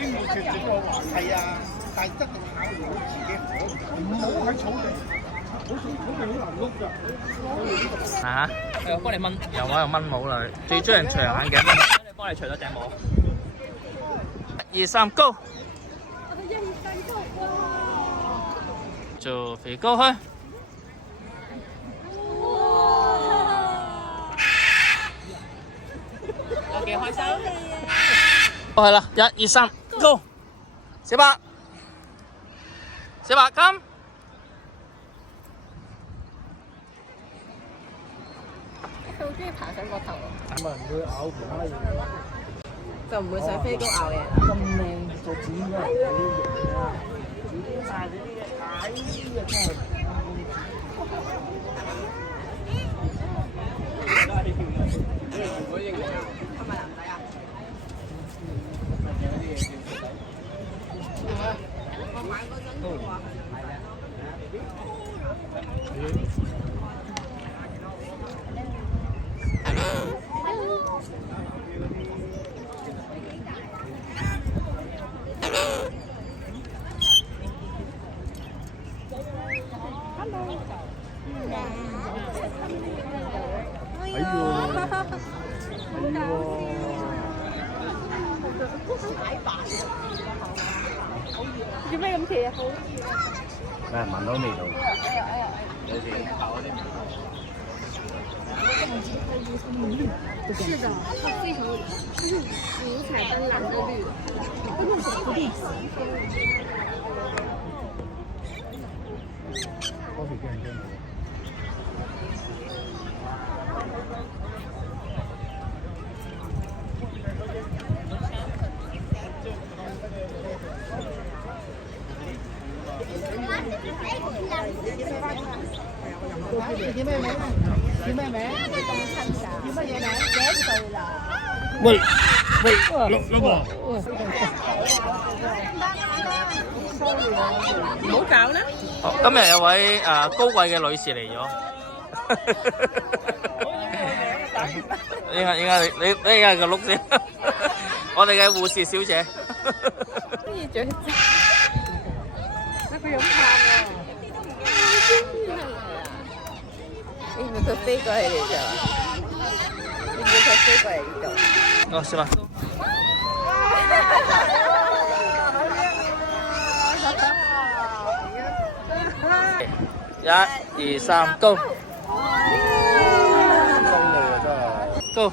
經冇直接個話係啊，但係一定考慮到自己唔好喺草地，草地好難碌㗎。嚇！係我幫你掹，又我又掹帽啦。最中意人除眼鏡，你幫你除咗頂帽。1、2、3，Go！1、2、3，Go！哇！做肥高去。有幾開心？係啦，1、2、3，Go！小白，小白金。佢好中意爬上個頭喎。咁啊，唔會咬其他嘢。就唔會想飛高咬嘢。咁靚就剪咗人哋啲肉啊，剪晒你啲嘢，哎呀真係。係咪男仔啊？我買嗰陣佢話做咩咁奇啊？好聞到味道。是的，它非常就是五彩斑斓的绿。叫咩名？叫咩名？叫乜嘢名？幾歲啦？喂喂，老婆。唔好搞啦！今日有位高貴嘅女士嚟咗。應該你應該係個碌先。我哋嘅護士小姐。中意長隻，佢咁怕喎。你唔佢飛過嚟呢度啊？你唔佢飛過嚟呢度？哦，是吧？1、2、3，Go！ Go！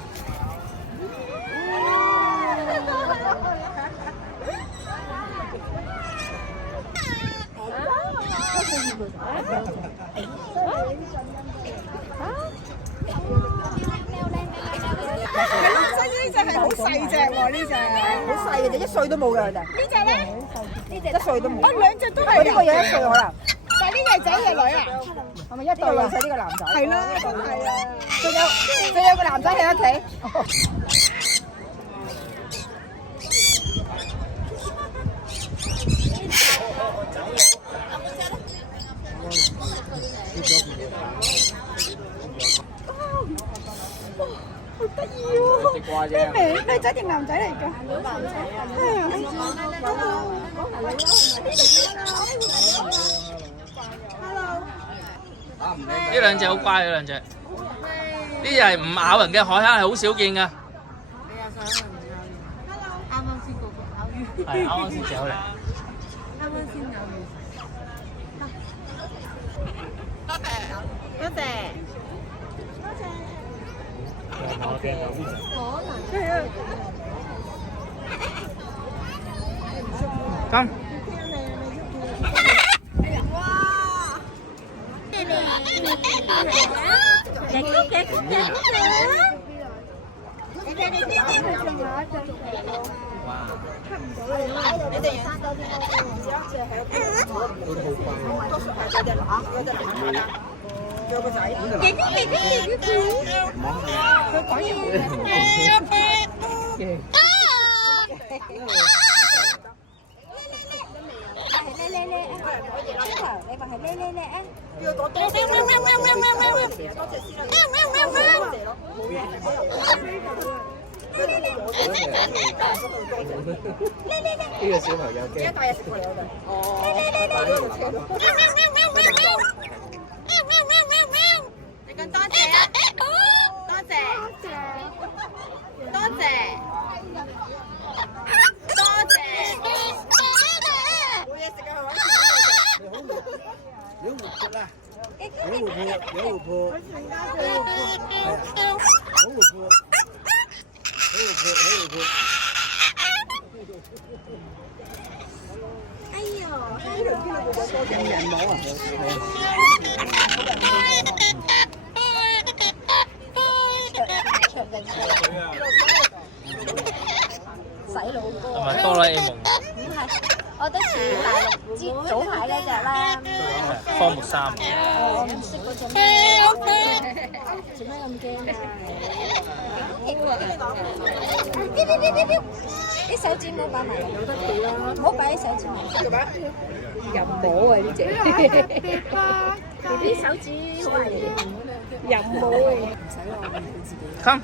係咯，所以呢隻係好細隻喎，呢隻好細嘅啫，1歲都冇㗎，呢隻咧，呢隻1歲都冇。啊，兩隻都係。呢個有1歲可能。但係呢隻仔定女啊？係咪一對女仔呢個男仔？係啦，係啊。仲有個男仔喺屋企。好得意喎！咩名？女仔定男仔嚟㗎？男仔啊！係啊！呢兩隻好乖，呢兩隻。呢隻係唔咬人嘅海蝦，係好少見㗎。你又想唔咬魚？啱啱先個個咬魚。係啱啱先走嚟。啱啱先咬魚。多謝。Come。呢個小朋友驚。帶嘢食過嚟我哋。哦。你講多謝啊！多謝，多謝，多謝。冇嘢食啊，係嘛？有活潑啦，有活潑，有活潑，好活潑，好活潑。哎呦，呢條天氣會唔會多謝人冇啊？洗腦歌。同埋哆啦 A 夢。唔係，我都似大陸之早排嗰隻啦。科目3。我唔識嗰隻咩？做咩咁驚啊？啲手指唔好擺埋入得佢啦，唔好擺啲手指埋。做咩？人冇啊呢隻。啲手指好危險。人冇啊！唔使話佢自己。Come。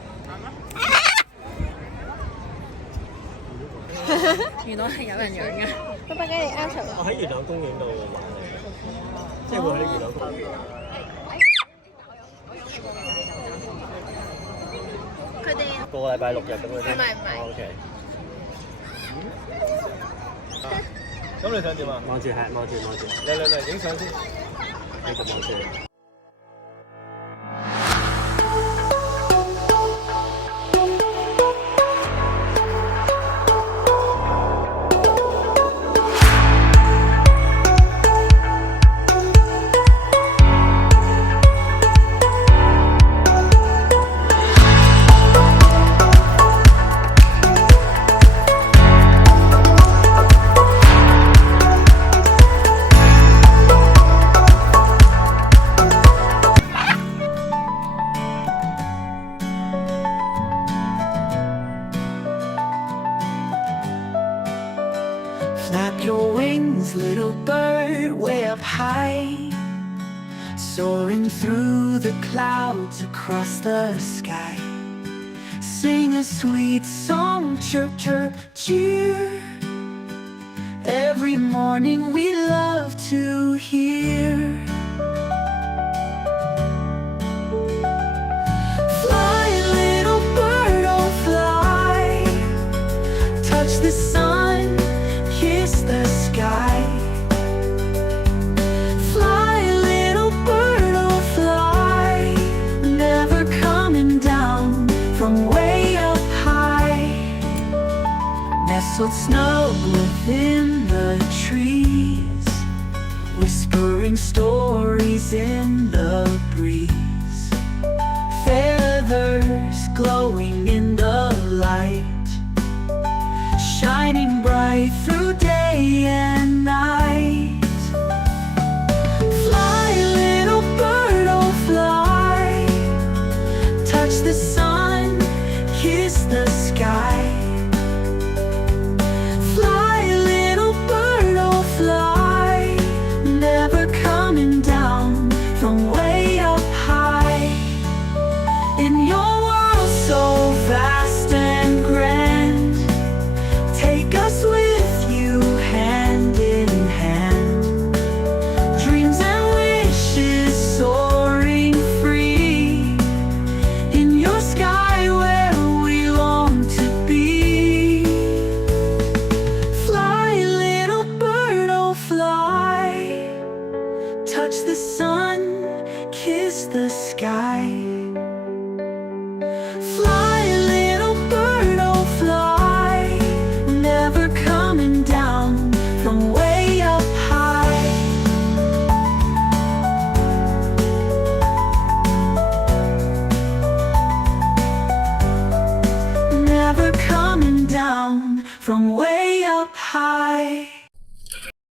原來係有人養嘅。不過雞你啱場。我喺元朗公園度玩嘅，即係會喺元朗公園。佢哋個禮拜6日咁樣。唔係。OK。咁你想點啊？望住，嚟，影相先。你就望住。Flap your wings, little bird, way up high, soaring through the clouds across the sky. Sing a sweet song, chirp, chirp, cheer. Every morning we love to hear. Fly, little bird, oh fly, touch the sun, kiss the sky. Fly, little bird, oh fly, never coming down from way up high. Nestled snug within the trees, whispering stories in the breeze. Feathers glowing in the light, shining bright through day and night. Fly, little bird, oh fly, touch the sun, kiss the sky. Fly, little bird, oh fly, never coming down from way up high. In your world so vast and grand, take us with you hand in hand. Dreams and wishes soaring free, in your sky where we long to be. Fly, little bird, oh fly, touch the sun, kiss the sky. Fly, little bird, oh fly, never coming down from way up high. Never coming down from way up high.